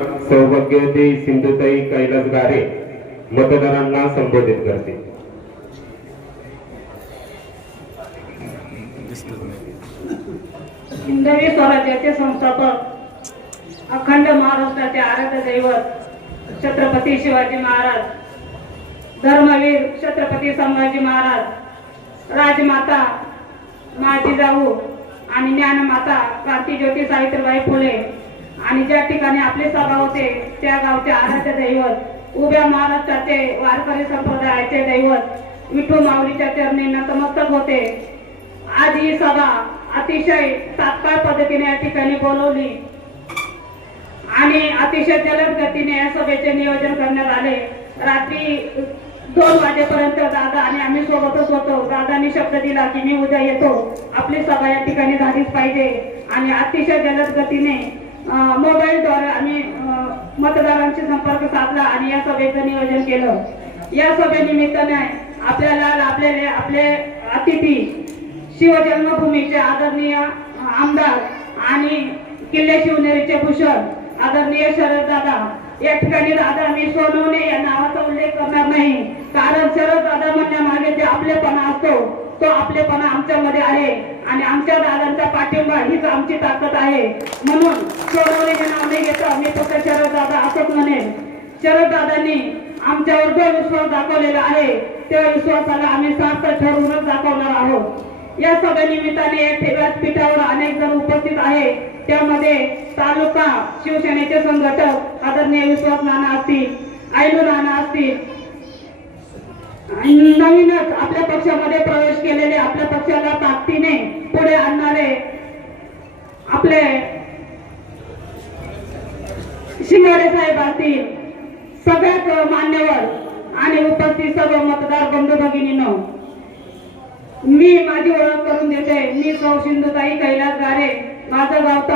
सौभाग्यवती सिंधुताई कैलास गारे मतदारांना संबोधित करते. हिंदवी स्वराज्याचे संस्थापक अखंड महाराष्ट्राचे आराध्य दैवत छत्रपती शिवाजी महाराज, धर्मवीर छत्रपती संभाजी महाराज, राजमाता जिजाऊ आणि ज्ञानमाता क्रांतीज्योती सावित्रीबाई फुले आणि ज्या ठिकाणी आपले सभा होते त्या गावचे आराध्य दैवत, उभ्या महाराष्ट्राचे वारकरी संप्रदायाचे दैवत विठू माऊलीच्या चरणी नतमस्तक होते. आज ही सभा अतिशय तात्काळ पद्धतीने या ठिकाणी बोलवली आणि अतिशय जलद गतीने या सभेचे नियोजन करण्यात आले. रात्री 2 वाजेपर्यंत दादा आणि आम्ही सोबतच होतो. दादांनी शब्द दिला की मी उद्या येतो, आपली सभा या ठिकाणी झालीच पाहिजे आणि अतिशय जलद गतीने मोबाईलद्वारे आम्ही मतदारांशी संपर्क साधला आणि या सभेचं नियोजन केलं. या सभेनिमित्ताने आपल्याला लाभलेले आपले अतिथी शिवजन्मभूमीचे आदरणीय आमदार आणि किल्ले शिवनेरीचे भूषण आदरणीय शरद दादा, या ठिकाणी दादा मी सोनवणे या नावाचा उल्लेख करणार नाही, कारण शरद दादा म्हणण्यामागे जे आपलेपणा असतो तो आपलेपणा आमच्यामध्ये आहे आणि आमच्या दादांचा पाठिंबा हीच आमची ताकद आहे. म्हणून सोनवणे हे नाव नाही घेता मी फक्त शरद दादा असंच म्हणेन. शरद दादांनी आमच्यावर जो विश्वास दाखवलेला आहे त्या विश्वासाला आम्ही सार्थ ठरवूनच दाखवणार आहोत. या सभेनिमित्ताने व्यासपीठावर अनेक जण उपस्थित आहे, त्यामध्ये तालुका शिवसेनेचे संघटक आदरणीय विश्वास नाना असतील, आयलू नाना असतील, नवीनच आपल्या पक्षामध्ये प्रवेश केलेले, आपल्या पक्षाला ताकदीने पुढे आणणारे आपले शिंगाडे साहेब असतील, सगळ्यात मान्यवर आणि उपस्थित सर्व मतदार बंधू भगिनींनो, मी माझी ओळख करून देते. मी सौ सिंधुताई कैलास गारे, माझं गाव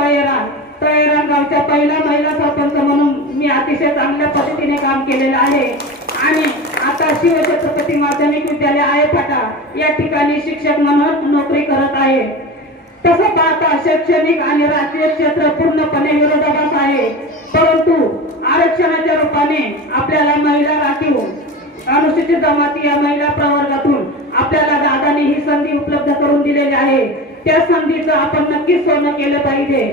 तळेरान गावच्या पहिला महिला सरपंच म्हणून मी अतिशय चांगल्या पद्धतीने काम केलेलं आहे आणि आता शिवछत्रपती माध्यमिक विद्यालय आहे फाटा या ठिकाणी शिक्षक म्हणून नोकरी करत आहे. तसं पाहता शैक्षणिक आणि राजकीय क्षेत्र पूर्णपणे विरोधाभास आहे, परंतु आरक्षणाच्या रूपाने आपल्याला महिला राखीव अनुसूचित जमाती या महिला प्रवर्गातून आपल्याला दादांनी ही संधी उपलब्ध करून दिलेली आहे. त्या संधीचं आपण नक्कीच सोनं केलं पाहिजे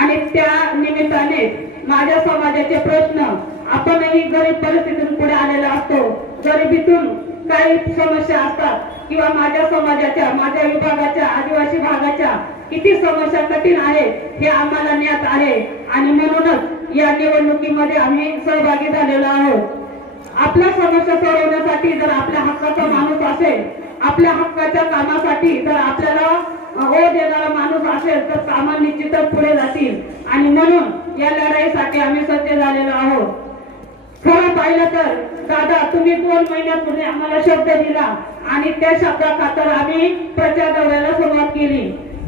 आणि त्या निमित्ताने माझ्या समाजाचे प्रश्न, आपणही गरीब परिस्थितीतून पुढे आलेला असतो, गरिबीतून काही समस्या असतात किंवा माझ्या समाजाच्या, माझ्या विभागाच्या, आदिवासी भागाच्या किती समस्या कठीण आहेत हे आम्हाला ज्ञात आहे आणि म्हणूनच या निवडणुकीमध्ये आम्ही सहभागी झालेलो आहोत. आपल्या समस्या सोडवण्यासाठी जर आपल्या हक्काचा माणूस असेल, आपल्या हक्काच्या कामासाठी जर आपल्याला देणारा माणूस असेल तर कामा निश्चितच पुढे जातील आणि म्हणून या लढाईसाठी आम्ही सज्ज झालेलो आहोत. खरं पाहिलं तर दादा तुम्ही 2 महिन्यापूर्वी आम्हाला शब्द दिला आणि त्या शब्दाखातर आम्ही प्रचार दौऱ्याला सुरुवात केली.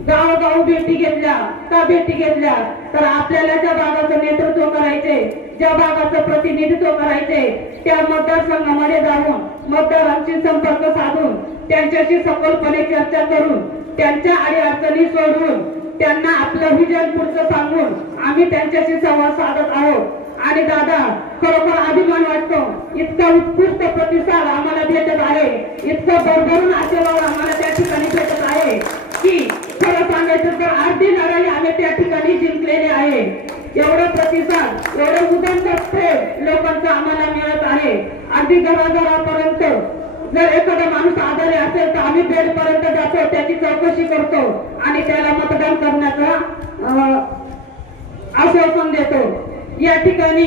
गावोगाव भेटी घेतल्या. का भेटी घेतल्या तर आपल्याला ज्या भागाचं नेतृत्व करायचे, ज्या भागाचं प्रतिनिधित्व करायचे त्या मतदारसंघामध्ये जाऊन मतदारांशी संपर्क साधून त्यांच्याशी सखोलपणे चर्चा करून त्यांच्या अडीअडचणी सोडवून त्यांना आपलं व्हिजन पुढचं सांगून आम्ही त्यांच्याशी संवाद साधत आहोत आणि दादा खरोखर अभिमान वाटतो. इतका उत्कृष्ट प्रतिसाद आम्हाला भेटत आहे, इतकं भरभरून आशीर्वाद आम्हाला त्या ठिकाणी भेटत आहे की खरं सांगायचं तर अर्धी लढाई आम्ही त्या ठिकाणी जिंकलेली आहे. एवढं प्रतिसाद, एवढं उदंड प्रेम लोकांचं आम्हाला मिळत आहे. अगदी घराघरापर्यंत जर एखादा माणूस आजारी असेल तर आम्ही बेडपर्यंत जातो, त्याची चौकशी करतो आणि त्याला मतदान करण्याचं आश्वासन देतो. या ठिकाणी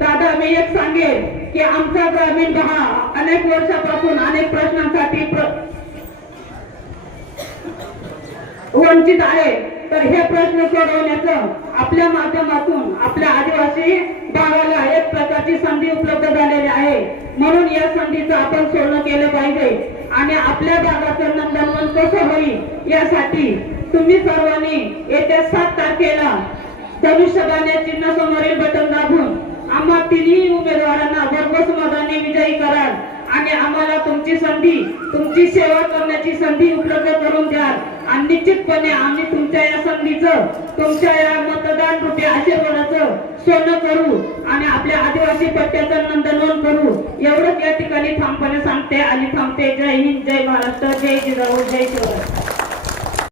दादा मी एक सांगेन की आमचा ग्रामीण भाग अनेक वर्षापासून अनेक प्रश्नांसाठी वंचित आहे, तर हे प्रश्न सोडवण्याचं आपल्या माध्यमातून आपल्या आदिवासी भागाला एक प्रकारची संधी उपलब्ध झालेली आहे. म्हणून या संधीचं आपण सोनं केलं पाहिजे आणि आपल्या भागाचं नंदनवन कसं होईल यासाठी तुम्ही सर्वांनी येत्या 7 तारखेला धनुष्यबाण चिन्ह समोरील बटन दाबून आम्हा तिन्ही उमेदवारांना भरघोस मताने विजयी कराल आणि आम्हाला तुमची सेवा करण्याची संधी उपलब्ध करून द्याल. आणि निश्चितपणे आम्ही तुमच्या या संधीचं, तुमच्या या मतदान रूपी आशीर्वादाचं सोनं करू आणि आपल्या आदिवासी पट्ट्याचं नंदनवन करू. एवढंच या ठिकाणी ठामपणे सांगते आणि थांबते. जय हिंद, जय महाराष्ट्र, जय जिजाऊ, जय शिवराय.